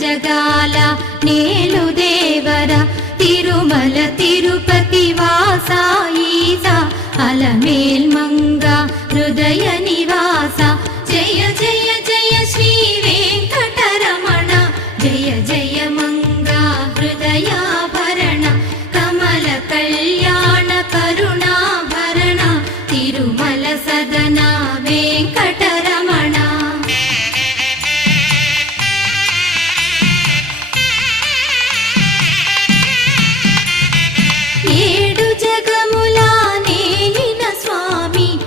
జగాల నేలు దేవర తిరుమల తిరుపతి వాసా ఈసా అలమేల్ మంగ హృదయ నివాస జయ జయ జయ శ్రీ వెంకటరమణ జయ జయ మంగ హృదయాభరణ కమల కళ్యాణ కరుణాభరణ తిరుమల సదన వెంకట